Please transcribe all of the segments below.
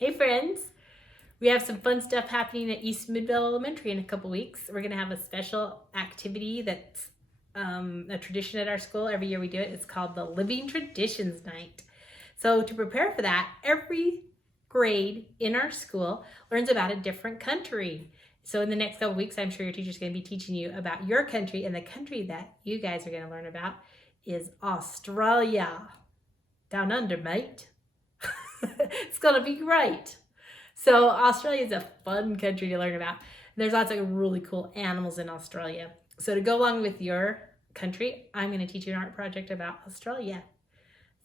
Hey friends, we have some fun stuff happening at East Midvale Elementary in a couple weeks. We're going to have a special activity that's a tradition at our school. Every year we do it. It's called the Living Traditions Night. So to prepare for that, every grade in our school learns about a different country. So in the next couple weeks, I'm sure your teacher's going to be teaching you about your country, and the country that you guys are going to learn about is Australia. Down under, mate. It's going to be great. So Australia is a fun country to learn about. There's lots of really cool animals in Australia. So to go along with your country, I'm going to teach you an art project about Australia.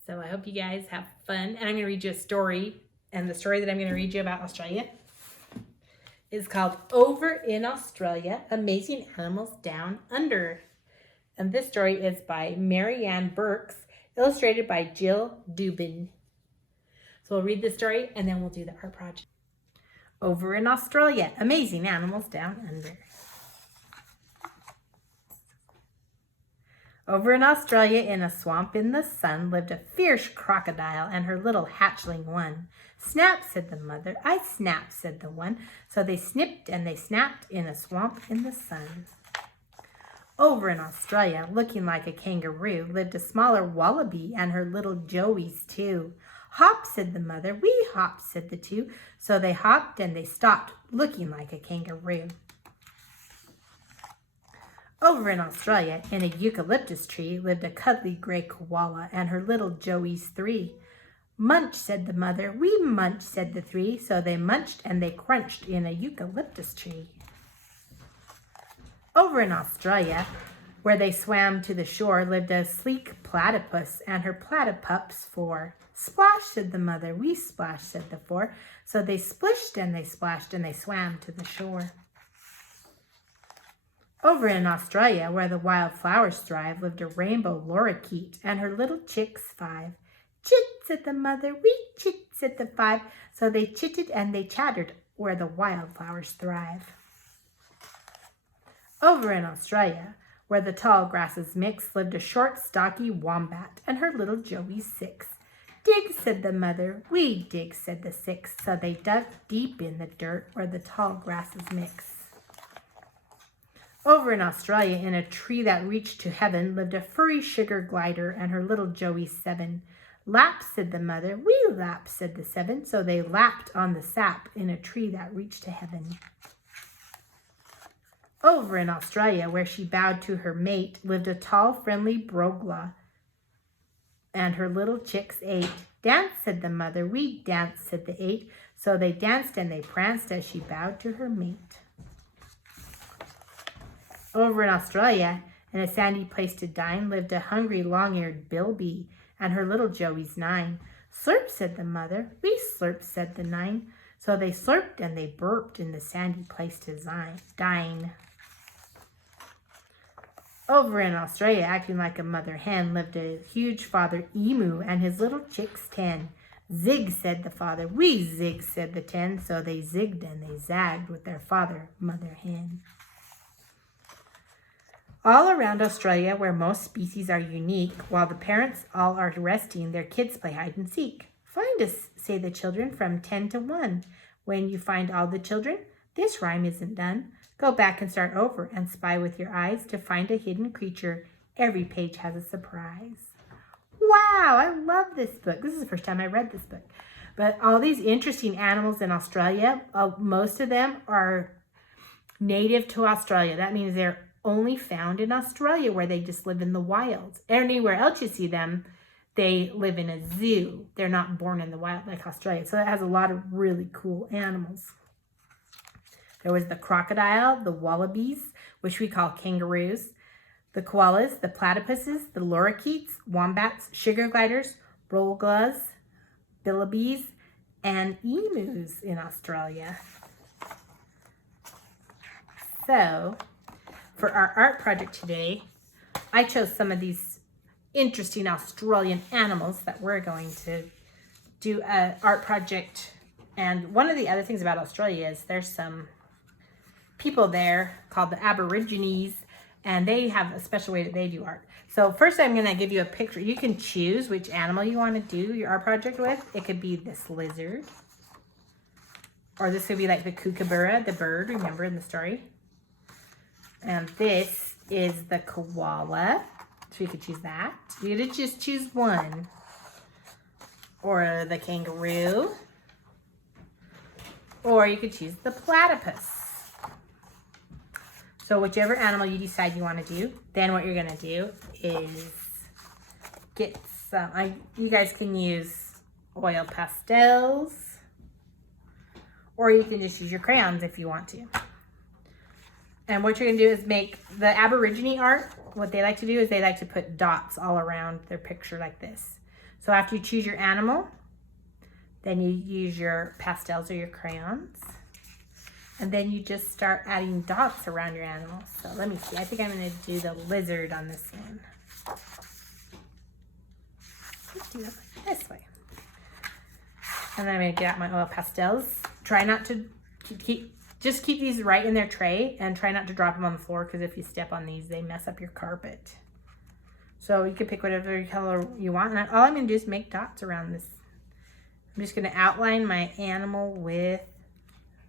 So I hope you guys have fun. And I'm going to read you a story. And the story that I'm going to read you about Australia is called Over in Australia, Amazing Animals Down Under. And this story is by Marianne Burks, illustrated by Jill Dubin. So we'll read the story and then we'll do the art project. Over in Australia, amazing animals down under. Over in Australia, in a swamp in the sun, lived a fierce crocodile and her little hatchling one. Snap, said the mother. I snap, said the one. So they snipped and they snapped in a swamp in the sun. Over in Australia, looking like a kangaroo, lived a smaller wallaby and her little joeys too. Hop, said the mother. We hop, said the two. So they hopped and they stopped, looking like a kangaroo. Over in Australia, in a eucalyptus tree, lived a cuddly gray koala and her little joeys three. Munch, said the mother. We munch, said the three. So they munched and they crunched in a eucalyptus tree. Over in Australia, where they swam to the shore, lived a sleek platypus and her platypups four. Splash, said the mother. We splash, said the four. So they splished and they splashed and they swam to the shore. Over in Australia, where the wild flowers thrive, lived a rainbow lorikeet and her little chicks five. Chit, said the mother. We chit, said the five. So they chitted and they chattered where the wildflowers thrive. Over in Australia, where the tall grasses mix, lived a short, stocky wombat and her little joeys six. Dig, said the mother. We dig, said the six. So they dug deep in the dirt where the tall grasses mix. Over in Australia, in a tree that reached to heaven, lived a furry sugar glider and her little joeys seven. Lap, said the mother. We lap, said the seven. So they lapped on the sap in a tree that reached to heaven. Over in Australia, where she bowed to her mate, lived a tall, friendly brogla and her little chicks eight. Dance, said the mother. We dance, said the eight. So they danced and they pranced as she bowed to her mate. Over in Australia, in a sandy place to dine, lived a hungry, long-eared bilby and her little joeys nine. Slurp, said the mother. We slurp, said the nine. So they slurped and they burped in the sandy place to dine. Over in Australia, acting like a mother hen, lived a huge father emu and his little chicks 10. Zig, said the father. We zig, said the 10. So they zigged and they zagged with their father, mother hen. All around Australia, where most species are unique, while the parents all are resting, their kids play hide and seek. Find us, say the children, from 10 to 1. When you find all the children, this rhyme isn't done. Go back and start over and spy with your eyes to find a hidden creature. Every page has a surprise. Wow, I love this book. This is the first time I read this book. But all these interesting animals in Australia, most of them are native to Australia. That means they're only found in Australia, where they just live in the wild. Anywhere else you see them, they live in a zoo. They're not born in the wild like Australia. So it has a lot of really cool animals. There was the crocodile, the wallabies, which we call kangaroos, the koalas, the platypuses, the lorikeets, wombats, sugar gliders, broglas, billibies, and emus in Australia. So, for our art project today, I chose some of these interesting Australian animals that we're going to do an art project. And one of the other things about Australia is there's some people there called the Aborigines, and they have a special way that they do art. So first I'm going to give you a picture. You can choose which animal you want to do your art project with. It could be this lizard. Or this could be like the kookaburra, the bird, remember in the story? And this is the koala. So you could choose that. You could just choose one. Or the kangaroo. Or you could choose the platypus. So whichever animal you decide you want to do, then what you're going to do is get some, you guys can use oil pastels, or you can just use your crayons if you want to. And what you're going to do is make the Aborigine art. What they like to do is they like to put dots all around their picture like this. So after you choose your animal, then you use your pastels or your crayons. And then you just start adding dots around your animal. So let me see. I think I'm going to do the lizard on this one. Let's do it like this way. And then I'm going to get out my oil pastels. Try not to just keep these right in their tray and try not to drop them on the floor, because if you step on these, they mess up your carpet. So you can pick whatever color you want. And all I'm going to do is make dots around this. I'm just going to outline my animal with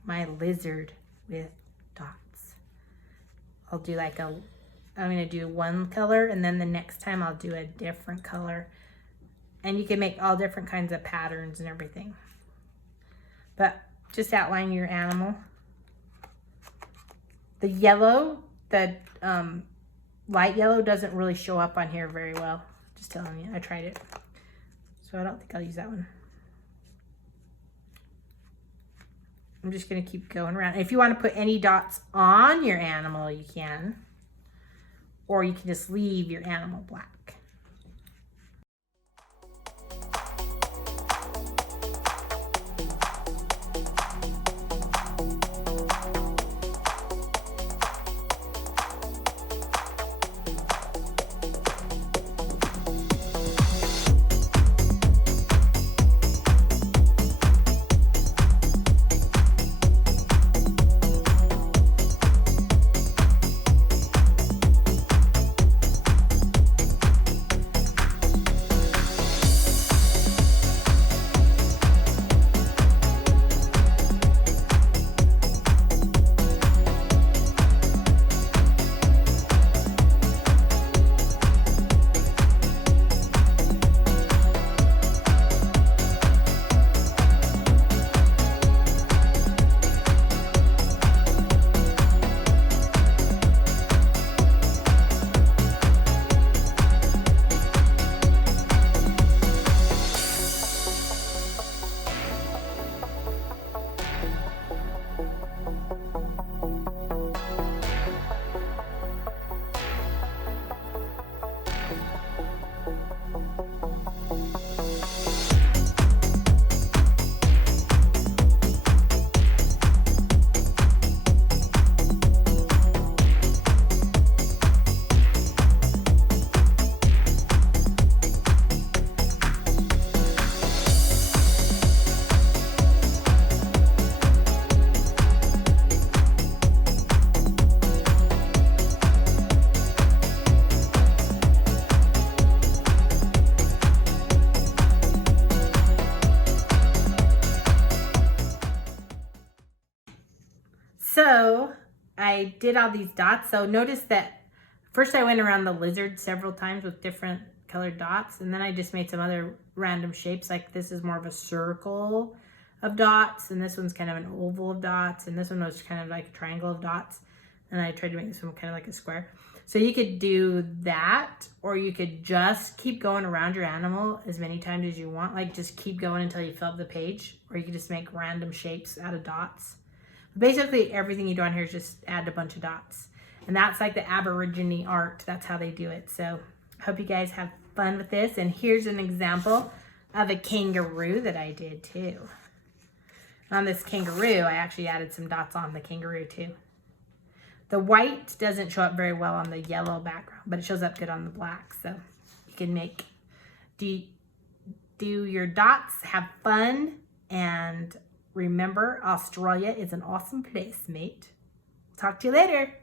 my lizard with dots. I'll do like I'm going to do one color, and then the next time I'll do a different color. And you can make all different kinds of patterns and everything. But just outline your animal. The yellow, the light yellow doesn't really show up on here very well. Just telling you, I tried it. So I don't think I'll use that one. I'm just going to keep going around. If you want to put any dots on your animal, you can. Or you can just leave your animal black. So I did all these dots. So notice that first I went around the lizard several times with different colored dots, and then I just made some other random shapes. Like this is more of a circle of dots, and this one's kind of an oval of dots, and this one was kind of like a triangle of dots, and I tried to make this one kind of like a square. So you could do that, or you could just keep going around your animal as many times as you want. Like just keep going until you fill up the page, or you could just make random shapes out of dots. Basically everything you do on here is just add a bunch of dots. And that's like the Aborigine art. That's how they do it. So I hope you guys have fun with this. And here's an example of a kangaroo that I did too. On this kangaroo, I actually added some dots on the kangaroo too. The white doesn't show up very well on the yellow background, but it shows up good on the black. So you can make, do your dots, have fun, and remember, Australia is an awesome place, mate. Talk to you later.